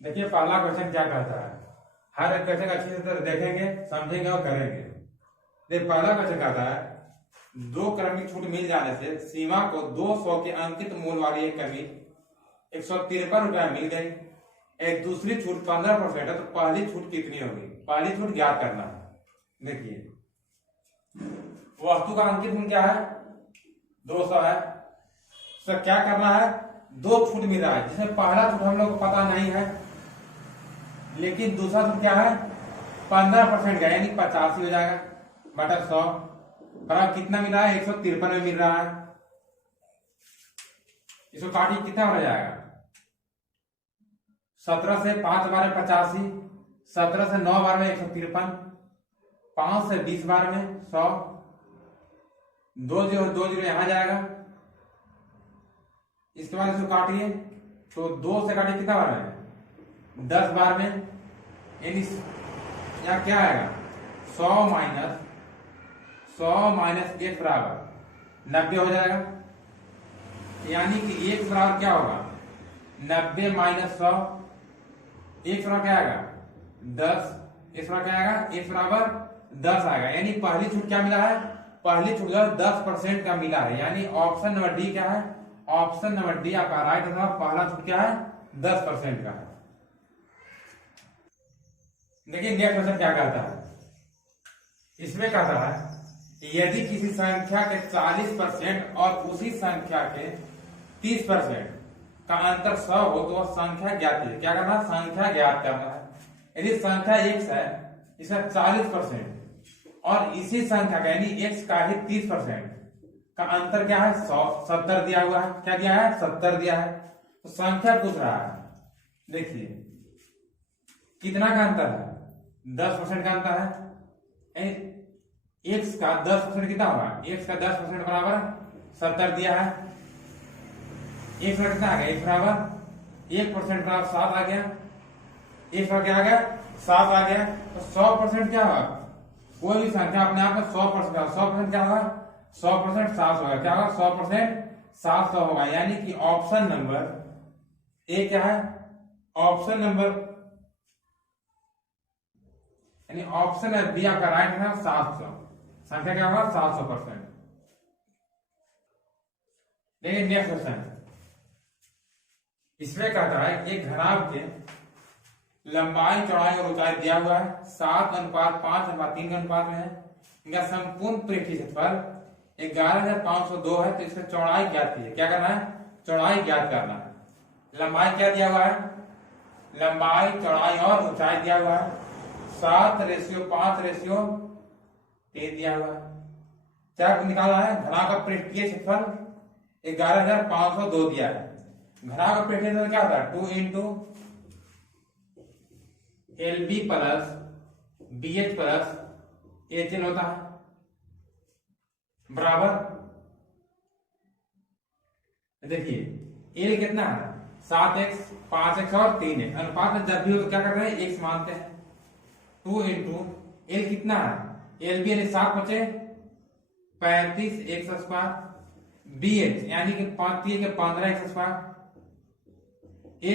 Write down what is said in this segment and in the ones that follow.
देखिए पहला क्वेश्चन क्या कहता है। हर एक क्वेश्चन अच्छी तरह देखेंगे, समझेंगे और करेंगे। देखिए पहला क्वेश्चन कहता है, दो क्रमिक छूट मिल जाने से सीमा को 200 के अंकित मूल्य वाली एक कमी 153 रुपया मिल गई। एक दूसरी छूट 15% है, तो पहली छूट कितनी होगी? पहली छूट ज्ञात करना है। देखिए वस्तु का अंकित मूल्य क्या है? 200 है। तो क्या करना है? दो छूट मिल रहा है, जिसमें पहला छूट हम लोग को पता नहीं है, लेकिन दूसरा छूट क्या है? 15% का, यानी 85 हो जाएगा बटा 100 बराबर कितना मिल रहा है? 153 में मिल रहा है। इसको काटिए, कितना हो जाएगा? 17 से 5 बार में 85, 17 से 9 बार में 153, 5 से 20 बार में 100, 2 जीरो 2 जीरो यहां जाएगा। इसके बाद इसको काटिए, तो 2 से काटिए कितना बार में? 10 बार में, यानी यहाँ क्या आएगा? 100 माइनस 1 बराबर 90 हो जाएगा। यानी कि 1 बराबर क्या होगा? 90 माइनस 100, 1 बराबर क्या आएगा? 10। इस बराबर क्या आएगा? 1 बराबर 10 आएगा। यानी पहली छूट क्या मिला है? पहली छूट 10% का मिला है। यानी ऑप्शन नंबर डी क्या है? ऑप्शन नंबर डी आपका राइट होगा। पहला छूट क्या है? 10% का है। देखिए नेक्स्ट क्वेश्चन क्या कहता है। इसमें कहता है, यदि किसी संख्या के 40% और उसी संख्या के 30% का अंतर 100 हो तो वह संख्या ज्ञात है। क्या करना? संख्या ज्ञात करना है। यदि संख्या x है, इसका 40% और इसी संख्या का यानी x का ही 30% का अंतर क्या है? 100, 70 दिया हुआ है। क्या दिया है? 70 दिया है। तो संख्या पूछ रहा है। देखिए कितना का अंतर है? 10% का अंतर है। x का 10% कितना होगा? x का 10% बराबर 70 दिया है। x बराबर कितना आ गया? x बराबर 1% बराबर 7 आ गया। x बराबर क्या आ गया? 7 आ गया। तो 100% क्या होगा? कोई भी संख्या अपने आप में 100% 100% क्या होगा? 100% 700 होगा। क्या होगा? 100% 700 होगा। यानी कि ऑप्शन नंबर ए क्या है? ऑप्शन नंबर यानी ऑप्शन है बी आपका राइट है। 700 संख्या क्या होगा? 700%। देखिए नेक्स्ट क्वेश्चन, इसमें कहता है एक घनाभ के लंबाई, चौड़ाई और ऊंचाई दिया हुआ है। 7:5:3 के अनुपात में है। इनका संपूर्ण पृष्ठीय क्षेत्रफल 11,502 है। तो इसका चौड़ाई ज्ञात कीजिए। क्या करना है? चौड़ाई ज्ञात करना है। लंबाई क्या दिया हुआ है? लंबाई, चौड़ाई और ऊंचाई दिया हुआ है। 7:5:3 दिया हुआ है। क्या निकालना है? घनाभ का पृष्ठीय क्षेत्रफल 11,502 दिया है। घनाभ का पृष्ठीय क्षेत्रफल क्या होता है? 2 into LB plus BH plus HL होता है बराबर। देखिए L कितना है? 7x, 5x और 3x। अनुपात में जब भी हो तो क्या कर रहे हैं? x मानते हैं। 2 इंटू L कितना है? LB यानी 7 बचे 35x स्क्वायर, BH यानी कि 5 के 15x स्क्वायर,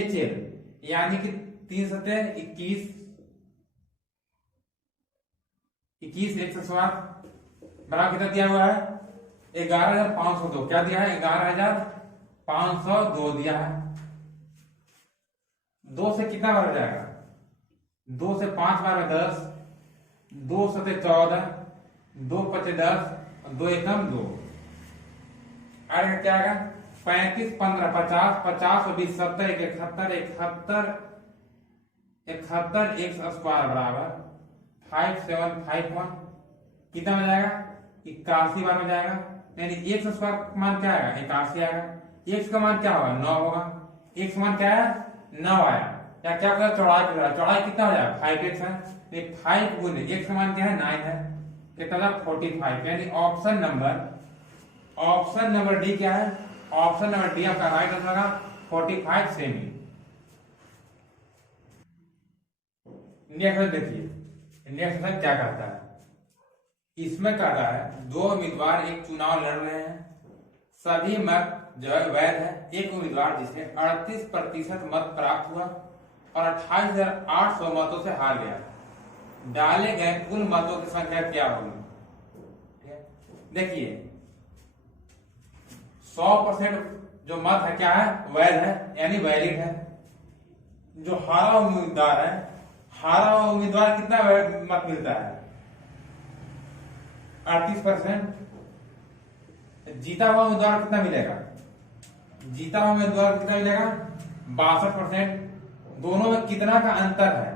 HL यानी कि 3 सते 21x स्क्वायर बराबर कितना दिया हुआ है? 11,502। क्या दिया है? 11,502 दिया है। 2 से कितना बार हो जाएगा? 2 से 5 बार में 10, 2 सते 14, 2 पचे 10, 2 एकम 2। आगे क्या आएगा? 35, 15, 50, 50 और 20, 70, 71 x स्क्वायर बराबर 5751। कितना हो जाएगा? 81 बार हो जाएगा। यानी x स्क्वायर मान क्या आएगा? 81 आएगा। x का मान क्या होगा? 9 होगा। x मान क्या है? 9 आया। या क्या होगा? चौड़ाई पूछ रहा है। चौड़ाई कितना हो जाएगा? 5x है। 5 गुने x का मान क्या है? 9 है। कितना था? 45। यानी ऑप्शन नंबर डी क्या है? ऑप्शन नंबर डी आपका राइट आंसर होगा 45 सेमी। नेक्स्ट देखिए, नेक्स्ट क्वेश्चन क्या कहता है। इसमें कहता है दो उम्मीदवार एक चुनाव लड़ रहे हैं। सभी मत जो है वैध है। एक उम्मीदवार जिसने 38% मत प्राप्त हुआ और 28,800 मतों से हार गया। डाले गए कुल मतों की संख्या क्या होगी? देखिए 100% जो मत है क्या है, वैध है यानी वैलिड है। जो हारा उम्मीदवार है, हारा हुआ उम्मीदवार कितना मत मिलता है? 38%। जीता हुआ उम्मीदवार कितना मिलेगा? जीता हुआ उम्मीदवार कितना मिलेगा? 62%। दोनों में कितना का अंतर है?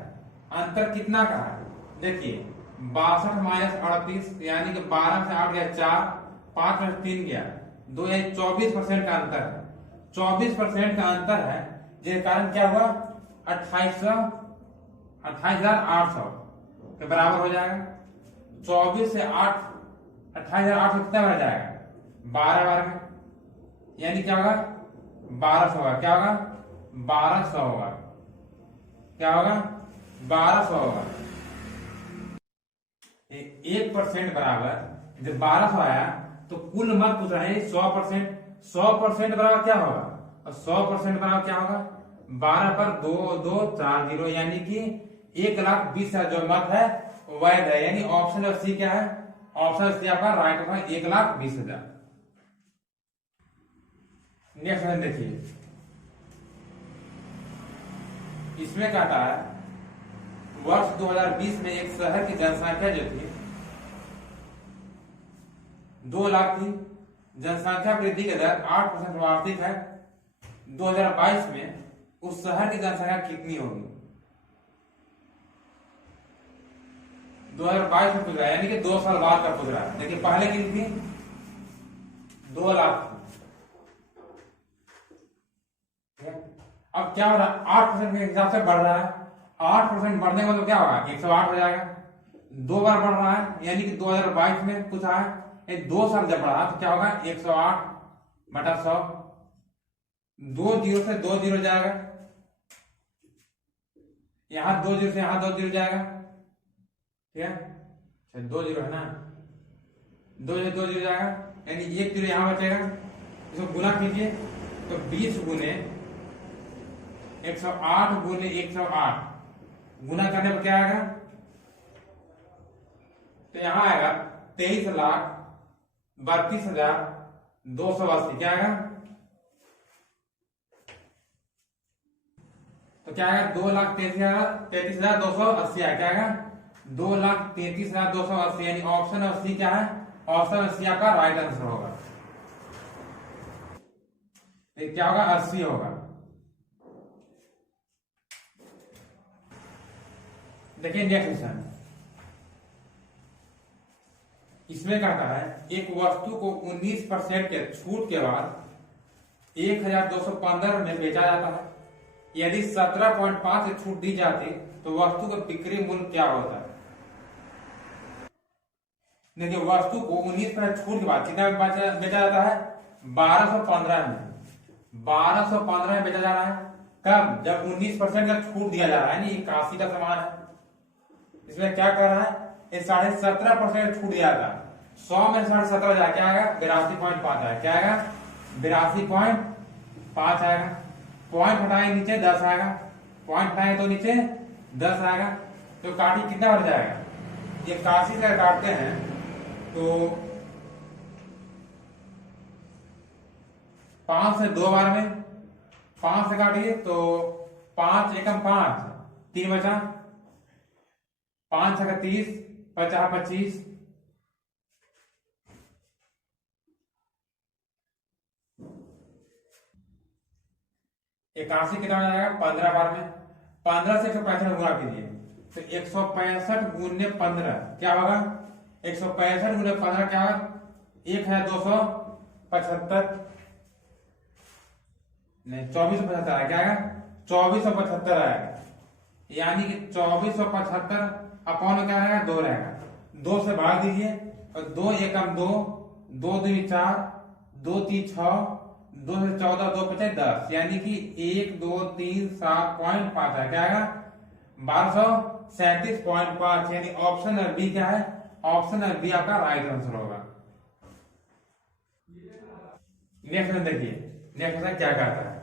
अंतर कितना का है? देखिए 62 माइनस 38 यानी कि 12 से 8 गया 4, 5 में 3 गया 2, यानी 24% का अंतर है। 24% का अंतर है, जिसके कारण क्या हुआ? 28,800 के बराबर हो जाएगा। 24 से 8, 28,800 कितना बन जाएगा? 12 बार में, यानी क्या होगा? 1200 होगा। क्या होगा? 1200 होगा। क्या होगा? 1200 होगा। 1% बराबर जब 1200 आया तो कुल मत पूछ रहा है 100%। 100% बराबर क्या होगा? और 100% बराबर क्या होगा? 12 पर 2240, यानी कि 1,20,000 जो मत है वैध है, यानी ऑप्शन सी क्या है? ऑप्शन सी आपका राइट होगा, 1,20,000। नेक्स्ट देखिए, इसमें कहता है वर्ष 2020 में एक शहर की जनसंख्या जो थी 2 लाख थी। जनसंख्या वृद्धि की दर 8% वार्षिक है। 2022 में उस शहर की जनसंख्या कितनी होगी? 2022 में पूछ रहा है, यानी कि 2 साल बाद का पूछ रहा है। देखिए पहले कितनी थी? 2 लाख थी। अब क्या हो रहा है? 8% के हिसाब से बढ़ रहा है। 8% बढ़ने का मतलब क्या होगा? 108 हो जाएगा। 2 बार बढ़ रहा है, यानी कि 2022 में पूछा है 2 साल जब बढ़ा तो क्या होगा? 108 बटा 100। 2 जीरो से 2 जीरो जाएगा, यहां 2 जीरो से यहां 2 जीरो जाएगा। ठीक है, 2 जीरो है ना, 2 से 2 जीरो जाएगा, यानी 1 जीरो यहां बचेगा। इसको गुना कीजिए तो 20 गुने 108 गुने 108 गुना करने पर क्या आएगा? तो यहां आएगा 23,32,280। क्या आएगा? तो क्या आएगा? 2,33,280 है। क्या आएगा? 2,33,280, यानी ऑप्शन सी क्या है? ऑप्शन सी आपका राइट आंसर होगा। क्या होगा? 80 होगा। देखिए नेक्स्ट क्वेश्चन, इसमें कहता है एक वस्तु को 19% के छूट के बाद 1,215 में बेचा जाता है। यदि 17.5 से छूट दी जाती तो वस्तु का बिक्री मूल्य क्या होता है? देखिए वस्तु को 19% छूट के बाद कितना में बेचा जाता है? 1215 में। 1215 में बेचा जा रहा है। कब? जब 19% का छूट दिया जा रहा है, 81 का सामान है। इसमें क्या कर रहा है? 17.5% छूट दिया था। 100 में 17.5 जाए क्या आएगा? 82.5 आएगा। क्या आएगा? 82.5 आएगा। पॉइंट हटाएंगे नीचे 10 आएगा। पॉइंट हटाएंगे तो नीचे 10 आएगा। तो काटी कितना बढ़ जाएगा? 81 से काटते हैं तो 5 से 2 बार में 5 से काटिए तो 5 एकम 5, 3 बचा, 5 छक्का 30, 50 25, 81 कितना हो जाएगा? 15 बार में। 15 से 165 गुना कीजिए तो 165 गुने 15 क्या होगा? 165 गुने 15 क्या होगा? 1,275 नहीं 2475 आएगा। क्या आएगा? 2475 आएगा। यानी कि 2475 अपॉन में क्या रहेगा? 2 रहेगा। 2 से भाग दीजिए और 2 एकम 2, 2 दूनी 4, 2 3 6, 2 से 14, 2 5 10, यानी कि 1 2 3 7.5 है। क्या आएगा? 1237.5, यानी ऑप्शन बी क्या है? ऑप्शन बी आपका राइट आंसर होगा। नेक्स्ट देखिए, नेक्स्ट क्या कहता है?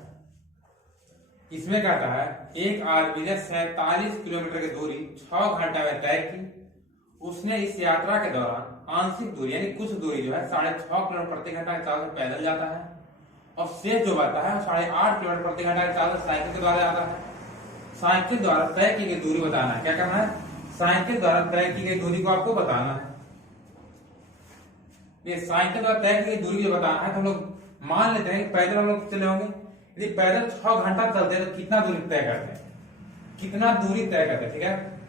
इसमें कहता है एक आदमी ने 47 किलोमीटर की दूरी 6 घंटा में तय की। उसने इस यात्रा के दौरान आंशिक दूरी यानी कुछ दूरी जो है 6.5 किलोमीटर प्रति घंटा के चाल से पैदल जाता है और शेष जो बचता है 8.5 किलोमीटर प्रति घंटा के चाल से साइकिल के द्वारा जाता है। साइकिल द्वारा तय की गई दूरी बताना है। क्या करना है? साइकिल द्वारा तय की गई दूरी को आपको बताना है। ये साइकिल द्वारा तय की गई दूरी जो बताना है तो हम लोग मान लेते हैं पैदल हम लोग चले होंगे। यदि पैदल 6 घंटा चलते हैं तो कितना दूरी तय करते हैं, कितना दूरी तय करते हैं। ठीक है,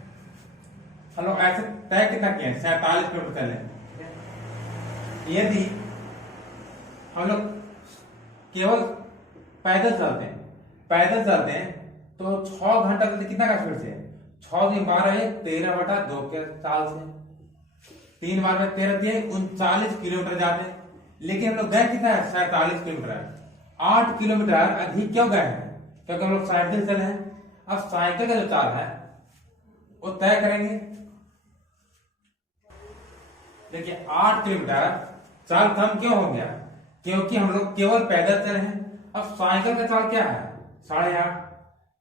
हम लोग ऐसे तय कितना किए 47 किलोमीटर चले। यदि हम लोग केवल पैदल चलते हैं तो 6 घंटा चलते कितना का स्पीड से 6 दिन 12 13/2 के चाल से 3 बार में 13 39 किलोमीटर जाते हैं। लेकिन हम लोग गए कितना है 47 किलोमीटर, 8 किलोमीटर अधिक क्यों गए हैं? क्योंकि हम लोग साइकिल चले हैं। अब साइकिल का जो चाल है वो तय करेंगे। देखिए 8 किलोमीटर चाल कम क्यों हो गया? क्योंकि हम लोग केवल पैदल चले हैं। अब साइकिल का चाल क्या है 8.5,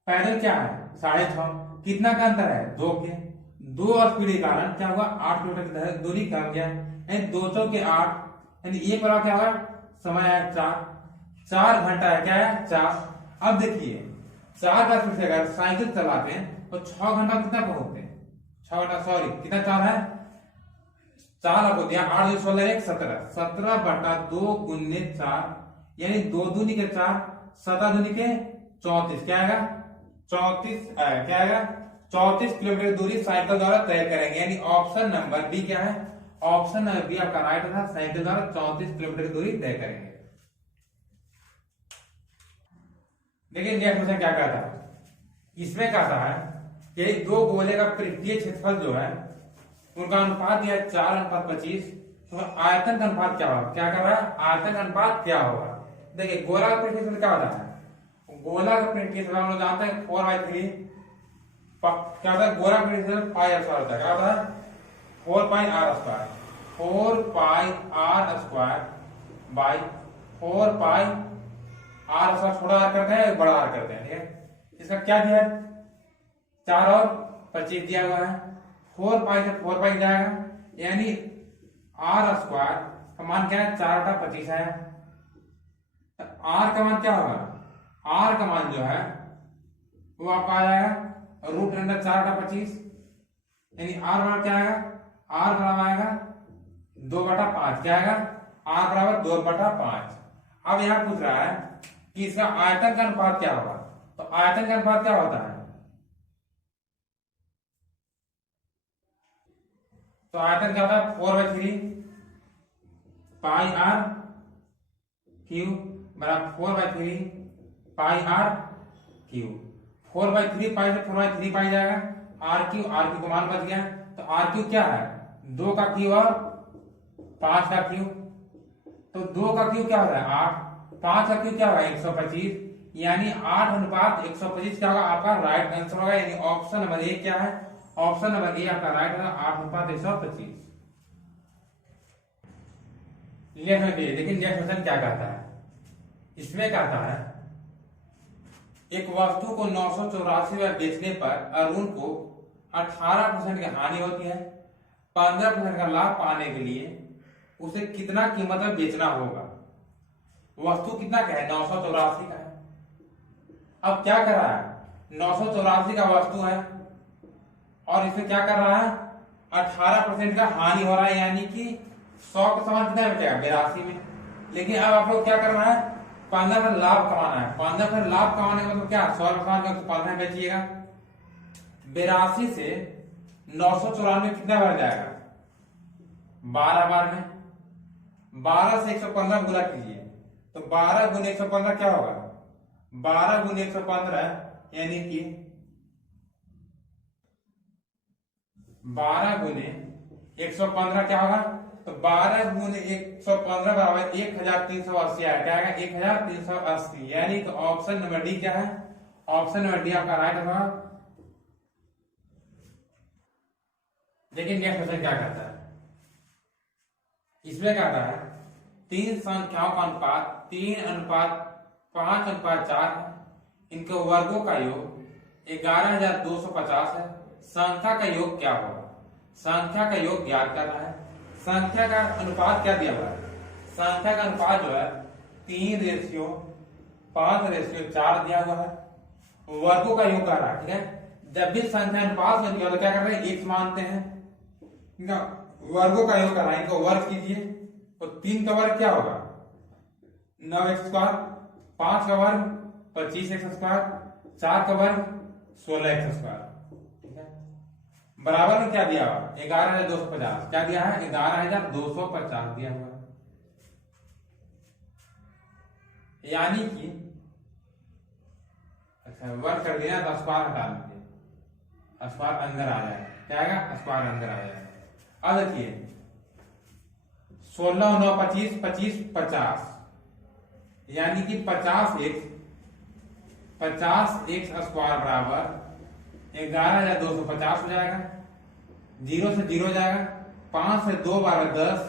पैदल क्या है 6.5, कितना का अंतर है 2 के। 2 स्पीड के कारण क्या होगा 8 किलोमीटर की दूरी कम गया, यानी 2 चौके 8, यानी ये पूरा क्या होगा समय है 4 घंटा है क्या है 4। अब देखिए 4 का स्पीड से अगर साइकिल चलाते हैं तो 6 घंटा कितना पहुंचते हैं 6 घंटा सॉरी कितना चाल है 4 आपको दिया 8 2 16 17 17/2 गुने 4 यानी 2 दूनी के 4 17 दूनी के 34 क्या आएगा 34 क्या आएगा 34 किलोमीटर दूरी साइकिल द्वारा तय करेंगे। यानी ऑप्शन नंबर बी क्या है? ऑप्शन नंबर बी आपका राइट था, साइकिल द्वारा 34 किलोमीटर की दूरी तय करेंगे। देखिए नेक्स्ट क्वेश्चन क्या कहता है। इसमें कहता है कि 2 गोले का पृष्ठीय क्षेत्रफल जो है उनका अनुपात दिया 4:25, तो आयतन का अनुपात क्या होगा? क्या कर रहा है आयतन का अनुपात क्या होगा? देखिए गोला का पृष्ठीय क्षेत्रफल क्या होता है? गोला का पृष्ठीय क्षेत्रफल हम लोग जानते हैं 4/3 क्या होता है? गोला का पृष्ठीय क्षेत्रफल पाई r स्क्वायर होता है। क्या होता है 4πr², 4πr² बाई 4πr², छोटा r करते हैं बड़ा r करते हैं। ठीक है, इसका क्या दिया है 4 और 25 दिया हुआ है। 4π से 4π जाएगा यानी r² का मान क्या है 4/25 है। r का मान क्या होगा? r का मान जो है वो आपका आ जाएगा √4/25 यानी r बराबर क्या आएगा? r बराबर आएगा 2/5। क्या आएगा? r बराबर 2/5। अब यहां पूछ रहा है कि इसका आयतन का अनुपात क्या होगा? तो आयतन का अनुपात क्या होता है? तो आयतन क्या होता है 4/3 पाई r क्यूब बराबर 4/3 पाई r क्यूब। 4/3 पाई से 4/3 पाई जाएगा r क्यूब को मान बच गया। तो r क्यूब क्या है 2 का क्यूब और 5 का क्यूब। तो 2 का क्यूब क्या होता है 8, 5 का क्यूब क्या होगा 125 यानी 8:125 क्या होगा आपका राइट आंसर होगा। यानी ऑप्शन नंबर ए क्या है? ऑप्शन नंबर ए आपका राइट है 8:125। लेकिन नेक्स्ट क्वेश्चन क्या कहता है। इसमें कहता है एक वस्तु को 984 में बेचने पर अरुण को 18% की हानि होती है। 15% का लाभ पाने के लिए उसे कितना कीमत में बेचना होगा? वस्तु कितना का है 984 का है। अब क्या कर रहा है 984 का वस्तु है और इसे क्या कर रहा है 18% का हानि हो रहा है यानी कि 100 का सामान कितना बेचेगा 82 में। लेकिन अब आप लोग क्या करना है 15% लाभ कमाना है। 15% लाभ कमाने का मतलब क्या 100 का सामान का 15 बेचिएगा। 82 से 994 कितना बार जाएगा 12 बार में। 12 से 115 गुना कीजिए तो 12 गुने 115 क्या होगा 12 गुने 115 यानी कि 12 गुने 115 क्या होगा? तो 12 गुने 115 बराबर 1380 आएगा। क्या आएगा 1380 यानी तो ऑप्शन नंबर डी क्या है? ऑप्शन नंबर डी आपका राइट होगा। देखिए नेक्स्ट क्वेश्चन क्या कहता है। इसमें कहता है 3 संख्याओं का अनुपात 3:5:4 है। इनके वर्गों का योग 11,250 है। संख्या का योग क्या होगा? संख्या का योग ज्ञात करना है। संख्या का अनुपात क्या दिया हुआ है? संख्या का अनुपात जो है 3:5:4 दिया हुआ है। वर्गों का योग कर रहा है, ठीक है। जब भी संख्या अनुपात बनती है तो क्या कर रहे हैं? एक मानते हैं। इनका वर्गों का योग कर रहा है, इनको वर्ग कीजिए तो 3 का वर्ग क्या होगा? 9x², 5 का वर्ग 25x², 4 का वर्ग 16x², ठीक है। बराबर में क्या दिया हुआ? 11,250। क्या दिया है? 11,250 दिया हुआ है। यानी कि अच्छा वर्ग कर दिया तो स्क्वायर हटा लीजिए, स्क्वायर अंदर आ जाएगा। क्या आएगा? स्क्वायर अंदर आ जाएगा। अब देखिए 16 9 25 25 50, यानी कि 50x स्क्वायर बराबर 11,250 हो जाएगा। 0 से 0 जाएगा, 5 से 2 12 10,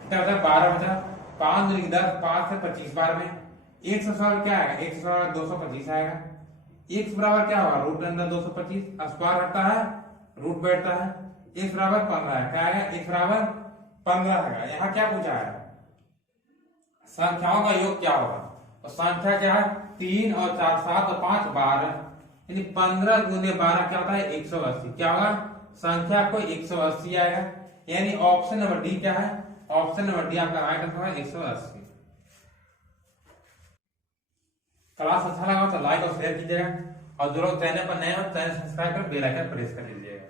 कितना बचा? 12 बचा। 5 दूनी 10, 5 से 25 बार में 1 से सवाल क्या आएगा? 1 से सवाल 225 आएगा। x बराबर क्या होगा? रूट अंदर 225, स्क्वायर हटता है, रूट बैठता है। x बराबर 15 है। क्या आएगा? x बराबर 15 है। यहाँ क्या पूछा है? संख्याओं का योग क्या होगा? तो संख्या क्या है? 3 और 4 7 और 5 12, यानी 15 गुने 12 क्या होता है? 180। क्या होगा? संख्या को 180 आएगा। यानी ऑप्शन नंबर डी क्या है? ऑप्शन नंबर डी आपका राइट आंसर है 180। क्लास अच्छा लगा तो लाइक और शेयर कीजिएगा, और जो लोग चैनल पर नए हो चैनल सब्सक्राइब कर बेल आइकन प्रेस कर लीजिएगा।